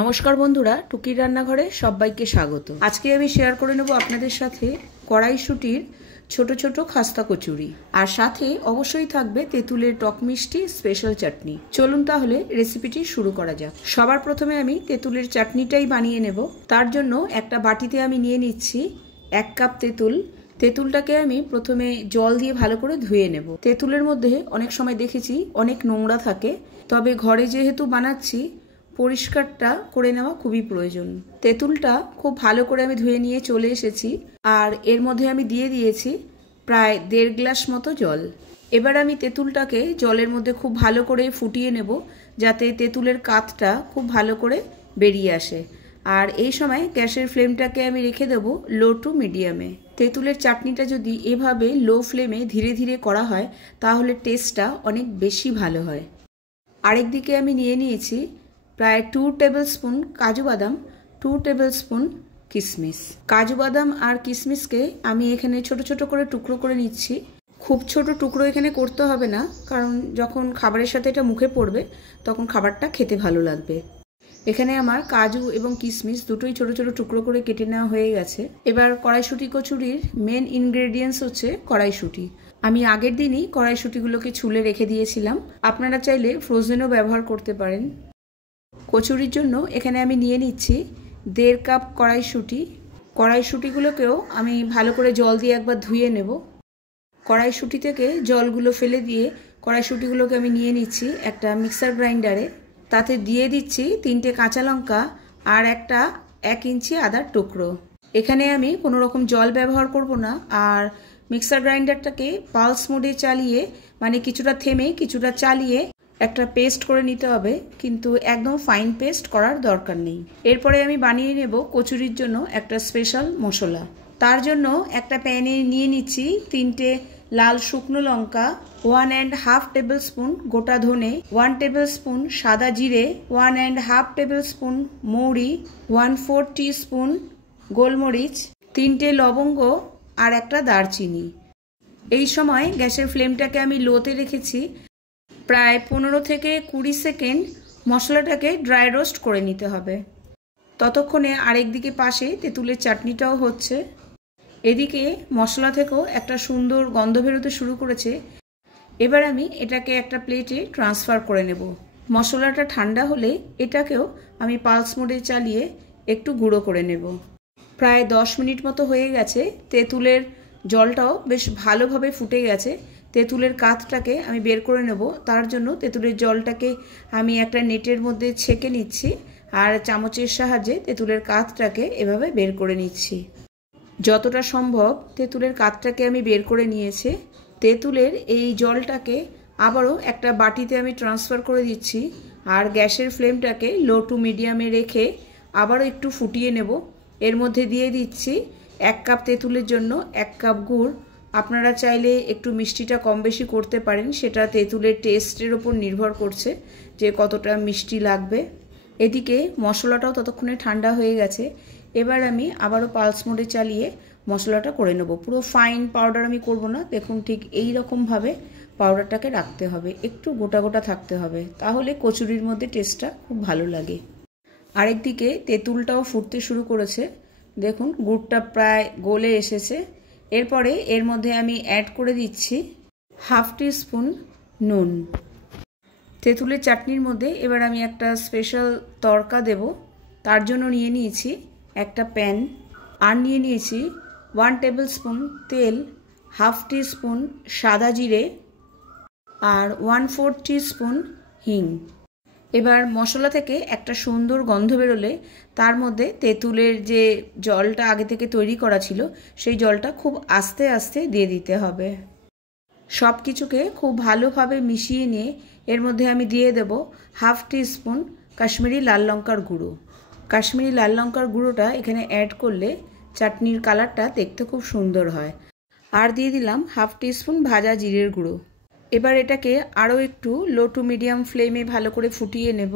নমস্কার বন্ধুরা, টুকির রান্নাঘরে সবাইকে স্বাগত। আজকে আমি শেয়ার করে নেব আপনাদের সাথে কড়াইশুঁটির ছোট ছোট খাস্তা কচুরি, আর সাথে অবশ্যই থাকবে তেঁতুলের টক মিষ্টি স্পেশাল চাটনি। চলুন তাহলে রেসিপিটি শুরু করা যাক। সবার প্রথমে আমি তেঁতুলের চাটনিটাই বানিয়ে নেব। তার জন্য একটা বাটিতে আমি নিয়ে নিচ্ছি 1 কাপ তেঁতুল। তেঁতুলটাকে আমি প্রথমে জল দিয়ে ভালো করে ধুয়ে নেব। তেঁতুলের মধ্যে অনেক সময় দেখেছি অনেক নোংরা থাকে, তবে ঘরে যেহেতু বানাচ্ছি পরিষ্কারটা করে নেওয়া খুবই প্রয়োজন। তেঁতুলটা খুব ভালো করে আমি ধুয়ে নিয়ে চলে এসেছি, আর এর মধ্যে আমি দিয়ে দিয়েছি প্রায় 1.5 গ্লাস মতো জল। এবার আমি তেঁতুলটাকে জলের মধ্যে খুব ভালো করে ফুটিয়ে নেব, যাতে তেঁতুলের কাতটা খুব ভালো করে বেরিয়ে আসে। আর এই সময় গ্যাসের ফ্লেমটাকে আমি রেখে দেবো লো টু মিডিয়ামে। তেঁতুলের চাটনিটা যদি এভাবে লো ফ্লেমে ধীরে ধীরে করা হয় তাহলে টেস্টটা অনেক বেশি ভালো হয়। আরেকদিকে আমি নিয়ে নিয়েছি প্রায় 2 টেবিল স্পুন কাজু বাদাম, 2 টেবিল স্পুন কিশমিশ। কাজু বাদাম আর কিশমিশকে আমি এখানে ছোট ছোট করে টুকরো করে নিচ্ছি। খুব ছোট টুকরো এখানে করতে হবে না, কারণ যখন খাবারের সাথে এটা মুখে পড়বে তখন খাবারটা খেতে ভালো লাগবে। এখানে আমার কাজু এবং কিশমিশ দুটোই ছোট ছোট টুকরো করে কেটে নেওয়া হয়ে গেছে। এবার কড়াইশুঁটি কচুরির মেন ইনগ্রেডিয়েন্টস হচ্ছে কড়াইশুঁটি। আমি আগের দিনই কড়াইশুঁটিগুলোকে ছুলে রেখে দিয়েছিলাম, আপনারা চাইলে ফ্রোজেনও ব্যবহার করতে পারেন। কচুরির জন্য এখানে আমি নিয়ে নিচ্ছি 1.5 কাপ কড়াইশুঁটি। কড়াইশুঁটিগুলোকেও আমি ভালো করে জল দিয়ে একবার ধুয়ে নেব। কড়াইশুঁটি থেকে জলগুলো ফেলে দিয়ে কড়াইশুঁটিগুলোকে আমি নিয়ে নিচ্ছি একটা মিক্সার গ্রাইন্ডারে। তাতে দিয়ে দিচ্ছি 3টে কাঁচা লঙ্কা আর একটা 1 ইঞ্চি আদার টুকরো। এখানে আমি কোনো রকম জল ব্যবহার করব না, আর মিক্সার গ্রাইন্ডারটাকে পালস মোডে চালিয়ে, মানে কিছুটা থেমে কিছুটা চালিয়ে একটা পেস্ট করে নিতে হবে, কিন্তু একদম ফাইন পেস্ট করার দরকার নেই। এরপরে আমি বানিয়ে নেব কচুরির জন্য একটা স্পেশাল মশলা। তার জন্য একটা প্যানে নিয়ে নিচ্ছি 3টে লাল শুকনো লঙ্কা, 1.5 টেবিল স্পুন গোটা ধনে, 1 টেবিল স্পুন সাদা জিরে, 1.5 টেবিল স্পুন মৌরি, 1/4 টিস্পুন গোলমরিচ, 3টে লবঙ্গ আর একটা দারচিনি। এই সময় গ্যাসের ফ্লেমটাকে আমি লোতে রেখেছি। প্রায় 15 থেকে 20 সেকেন্ড মশলাটাকে ড্রাই রোস্ট করে নিতে হবে। ততক্ষণে আরেকদিকে পাশে তেঁতুলের চাটনিটাও হচ্ছে। এদিকে মশলা থেকেও একটা সুন্দর গন্ধ বেরোতে শুরু করেছে। এবার আমি এটাকে একটা প্লেটে ট্রান্সফার করে নেব। মশলাটা ঠান্ডা হলে এটাকেও আমি পালস মোডে চালিয়ে একটু গুঁড়ো করে নেব। প্রায় 10 মিনিট মতো হয়ে গেছে। তেঁতুলের জলটাও বেশ ভালোভাবে ফুটে গেছে। তেঁতুলের কাতটাকে আমি বের করে নেব। তার জন্য তেঁতুলের জলটাকে আমি একটা নেটের মধ্যে ছেঁকে নিচ্ছি, আর চামচের সাহায্যে তেঁতুলের কাতটাকে এভাবে বের করে নিচ্ছি। যতটা সম্ভব তেঁতুলের কাতটাকে আমি বের করে নিয়েছি। তেঁতুলের এই জলটাকে আবারও একটা বাটিতে আমি ট্রান্সফার করে দিচ্ছি, আর গ্যাসের ফ্লেমটাকে লো টু মিডিয়ামে রেখে আবারও একটু ফুটিয়ে নেব। এর মধ্যে দিয়ে দিচ্ছি 1 কাপ তেঁতুলের জন্য 1 কাপ গুড়। আপনারা চাইলে একটু মিষ্টিটা কম বেশি করতে পারেন, সেটা তেঁতুলের টেস্টের ওপর নির্ভর করছে যে কতটা মিষ্টি লাগবে। এদিকে মশলাটাও ততক্ষণে ঠান্ডা হয়ে গেছে। এবার আমি আবারও পালস মোডে চালিয়ে মশলাটা করে নেব। পুরো ফাইন পাউডার আমি করব না, দেখুন ঠিক এই রকমভাবে পাউডারটাকে রাখতে হবে, একটু গোটা গোটা থাকতে হবে, তাহলে কচুরির মধ্যে টেস্টটা খুব ভালো লাগে। আরেকদিকে তেঁতুলটাও ফুটতে শুরু করেছে, দেখুন গুড়টা প্রায় গলে এসেছে। এরপরে এর মধ্যে আমি অ্যাড করে দিচ্ছি 1/2 টিস্পুন নুন। তেঁতুলের চাটনির মধ্যে এবার আমি একটা স্পেশাল তড়কা দেব। তার জন্য নিয়ে নিয়েছি একটা প্যান, আর নিয়ে নিয়েছি 1 টেবিল স্পুন তেল, 1/2 টিস্পুন সাদা জিরে আর 1/4 টিস্পুন হিং। এবার মশলা থেকে একটা সুন্দর গন্ধ বেরোলে তার মধ্যে তেঁতুলের যে জলটা আগে থেকে তৈরি করা ছিল সেই জলটা খুব আস্তে আস্তে দিয়ে দিতে হবে। সব কিছুকে খুব ভালোভাবে মিশিয়ে নিয়ে এর মধ্যে আমি দিয়ে দেব 1/2 টিস্পুন কাশ্মীরি লাল লঙ্কার গুঁড়ো। কাশ্মীরি লাল লঙ্কার গুঁড়োটা এখানে অ্যাড করলে চাটনির কালারটা দেখতে খুব সুন্দর হয়। আর দিয়ে দিলাম 1/2 টিস্পুন ভাজা জিরের গুঁড়ো। এবার এটাকে আরও একটু লো টু মিডিয়াম ফ্লেমে ভালো করে ফুটিয়ে নেব,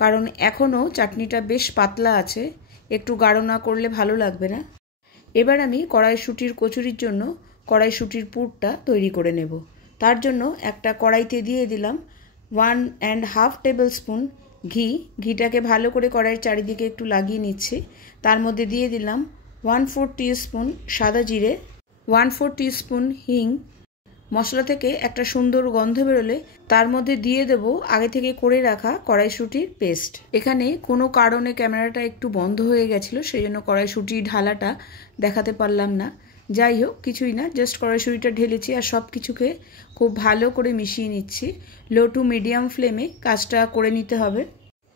কারণ এখনও চাটনিটা বেশ পাতলা আছে, একটু গাঢ় না করলে ভালো লাগবে না। এবার আমি কড়াইশুঁটির কচুরির জন্য কড়াইশুঁটির পুরটা তৈরি করে নেব। তার জন্য একটা কড়াইতে দিয়ে দিলাম 1.5 টেবিল স্পুন ঘিটাকে ভালো করে কড়াইয়ের চারিদিকে একটু লাগিয়ে নিচ্ছি। তার মধ্যে দিয়ে দিলাম 1/4 টিস্পুন সাদা জিরে, 1/4 টিস্পুন হিং। মশলা থেকে একটা সুন্দর গন্ধ বেরোলে তার মধ্যে দিয়ে দেব আগে থেকে করে রাখা কড়াইশুঁটির পেস্ট। এখানে কোনো কারণে ক্যামেরাটা একটু বন্ধ হয়ে গেছিলো, সেই জন্য কড়াইশুঁটির ঢালাটা দেখাতে পারলাম না। যাই হোক, কিছুই না, জাস্ট কড়াইশুঁটিটা ঢেলেছি আর সব কিছুকে খুব ভালো করে মিশিয়ে নিচ্ছি। লো টু মিডিয়াম ফ্লেমে কাজটা করে নিতে হবে।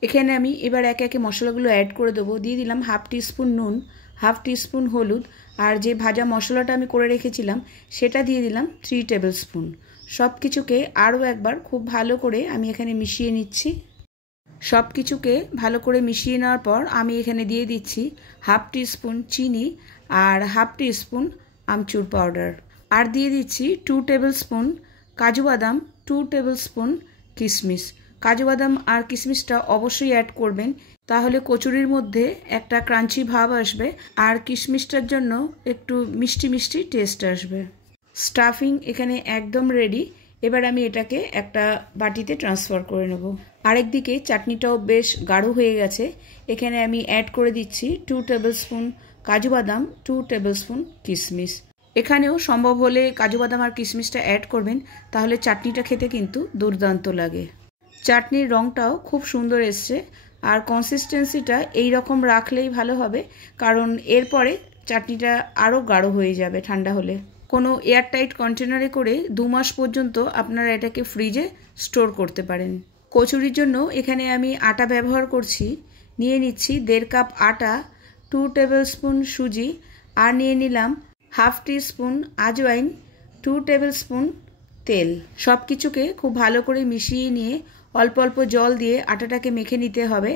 এখানে আমি এবার একে একে মশলাগুলো অ্যাড করে দেবো। দিয়ে দিলাম 1/2 টিস্পুন নুন, 1/2 টিস্পুন হলুদ, আর যে ভাজা মশলাটা আমি করে রেখেছিলাম সেটা দিয়ে দিলাম 3 টেবিল স্পুন। সব কিছুকে আরও একবার খুব ভালো করে আমি এখানে মিশিয়ে নিচ্ছি। সব কিছুকে ভালো করে মিশিয়ে নেওয়ার পর আমি এখানে দিয়ে দিচ্ছি 1/2 টিস্পুন চিনি আর 1/2 টিস্পুন আমচুর পাউডার, আর দিয়ে দিচ্ছি 2 টেবিল স্পুন কাজু বাদাম, 2 টেবিল স্পুন কিশমিশ। কাজু বাদাম আর কিশমিশটা অবশ্যই অ্যাড করবেন, তাহলে কচুরির মধ্যে একটা ক্রাঞ্চি ভাব আসবে আর কিশমিশটার জন্য একটু মিষ্টি মিষ্টি টেস্ট আসবে। স্টাফিং এখানে একদম রেডি। এবার আমি এটাকে একটা বাটিতে ট্রান্সফার করে নেব। আরেকদিকে চাটনিটাও বেশ গাঢ় হয়ে গেছে। এখানে আমি অ্যাড করে দিচ্ছি 2 টেবিল স্পুন কাজু বাদাম, 2 টেবিল স্পুন কিশমিশ। এখানেও সম্ভব হলে কাজু বাদাম আর কিশমিশটা অ্যাড করবেন, তাহলে চাটনিটা খেতে কিন্তু দুর্দান্ত লাগে। চাটনির রঙটাও খুব সুন্দর এসছে, আর কনসিস্টেন্সিটা এই রকম রাখলেই ভালো হবে, কারণ এরপরে চাটনিটা আরও গাঢ় হয়ে যাবে ঠান্ডা হলে। কোনো এয়ারটাইট কন্টেনারে করে 2 মাস পর্যন্ত আপনারা এটাকে ফ্রিজে স্টোর করতে পারেন। কচুরির জন্য এখানে আমি আটা ব্যবহার করছি। নিয়ে নিচ্ছি 1.5 কাপ আটা, 2 টেবিল স্পুন সুজি, আর নিয়ে নিলাম 1/2 টিস্পুন আজওয়াইন, 2 টেবিল স্পুন তেল। সব কিছুকে খুব ভালো করে মিশিয়ে নিয়ে অল্প অল্প জল দিয়ে আটাটাকে মেখে নিতে হবে।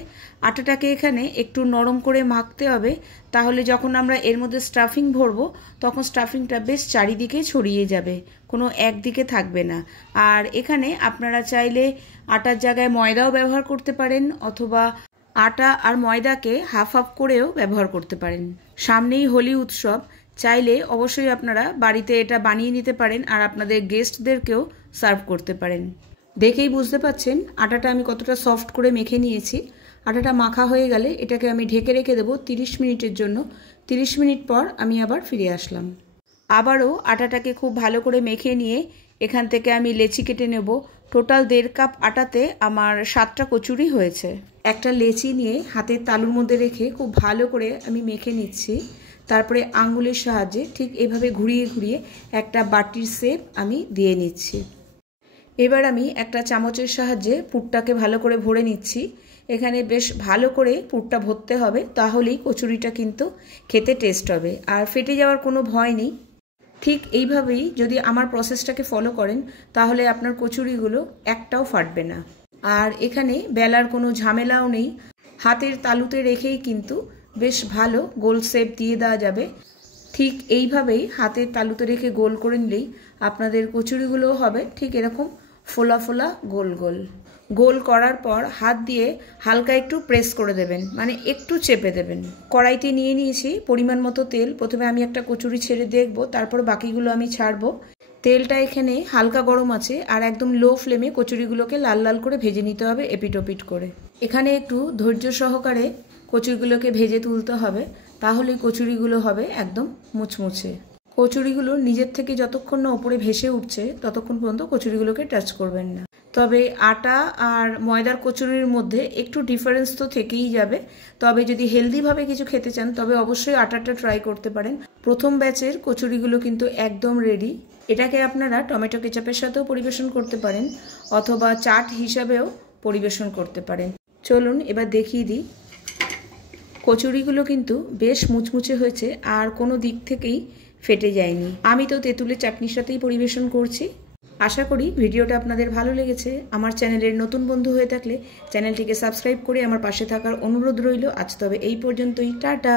আটাটাকে এখানে একটু নরম করে মাখতে হবে, তাহলে যখন আমরা এর মধ্যে স্টাফিং ভরবো তখন স্টাফিংটা বেশ চারিদিকে ছড়িয়ে যাবে, কোনো একদিকে থাকবে না। আর এখানে আপনারা চাইলে আটার জায়গায় ময়দাও ব্যবহার করতে পারেন, অথবা আটা আর ময়দাকে হাফ হাফ করেও ব্যবহার করতে পারেন। সামনেই হোলি উৎসব, চাইলে অবশ্যই আপনারা বাড়িতে এটা বানিয়ে নিতে পারেন আর আপনাদের গেস্টদেরকেও সার্ভ করতে পারেন। দেখেই বুঝতে পাচ্ছেন আটাটা আমি কতটা সফট করে মেখে নিয়েছি। আটাটা মাখা হয়ে গেলে এটাকে আমি ঢেকে রেখে দেবো 30 মিনিটের জন্য। 30 মিনিট পর আমি আবার ফিরে আসলাম। আবারও আটাটাকে খুব ভালো করে মেখে নিয়ে এখান থেকে আমি লেচি কেটে নেব। টোটাল 1.5 কাপ আটাতে আমার 7টা কচুরি হয়েছে। একটা লেচি নিয়ে হাতের তালুর মধ্যে রেখে খুব ভালো করে আমি মেখে নিচ্ছি। তারপরে আঙ্গুলের সাহায্যে ঠিক এভাবে ঘুরিয়ে ঘুরিয়ে একটা বাটির শেপ আমি দিয়ে নিচ্ছি। এবার আমি একটা চামচের সাহায্যে পুরটাকে ভালো করে ভরে নিচ্ছি। এখানে বেশ ভালো করে পুরটা ভরতে হবে, তাহলেই কচুরিটা কিন্তু খেতে টেস্ট হবে আর ফেটে যাওয়ার কোনো ভয় নেই। ঠিক এইভাবেই যদি আমার প্রসেসটাকে ফলো করেন তাহলে আপনার কচুরিগুলো একটাও ফাটবে না। আর এখানে বেলার কোনো ঝামেলাও নেই, হাতের তালুতে রেখেই কিন্তু বেশ ভালো গোল শেপ দিয়ে দেওয়া যাবে। ঠিক এইভাবেই হাতের তালুতে রেখে গোল করে নিলেই আপনাদের কচুরিগুলোও হবে ঠিক এরকম ফোলা ফোলা গোল গোল। গোল করার পর হাত দিয়ে হালকা একটু প্রেস করে দেবেন, মানে একটু চেপে দেবেন। কড়াইতে নিয়ে নিয়েছি পরিমাণ মতো তেল। প্রথমে আমি একটা কচুরি ছেড়ে দেখব, তারপর বাকিগুলো আমি ছাড়বো। তেলটা এখানে হালকা গরম আছে আর একদম লো ফ্লেমে কচুরিগুলোকে লাল লাল করে ভেজে নিতে হবে এপিট ওপিট করে। এখানে একটু ধৈর্য সহকারে কচুরিগুলোকে ভেজে তুলতে হবে, তাহলেই কচুরিগুলো হবে একদম মুচমুচে। কচুরিগুলো নিজের থেকে যতক্ষণ না ওপরে ভেসে উঠছে ততক্ষণ পর্যন্ত কচুরিগুলোকে টাচ করবেন না। তবে আটা আর ময়দার কচুরির মধ্যে একটু ডিফারেন্স তো থেকেই যাবে। তবে যদি হেলদিভাবে কিছু খেতে চান তবে অবশ্যই আটাটা ট্রাই করতে পারেন। প্রথম ব্যাচের কচুরিগুলো কিন্তু একদম রেডি। এটাকে আপনারা টমেটো কেচাপের সাথেও পরিবেশন করতে পারেন, অথবা চাট হিসাবেও পরিবেশন করতে পারেন। চলুন এবার দেখিয়ে দিই। কচুরিগুলো কিন্তু বেশ মুচমুচে হয়েছে আর কোনো দিক থেকেই ফেটে যায়নি। আমি তো তেঁতুলের চাটনির সাথেই পরিবেশন করছি। আশা করি ভিডিওটা আপনাদের ভালো লেগেছে। আমার চ্যানেলের নতুন বন্ধু হয়ে থাকলে চ্যানেলটিকে সাবস্ক্রাইব করে আমার পাশে থাকার অনুরোধ রইল। আজ তবে এই পর্যন্তই, টাটা।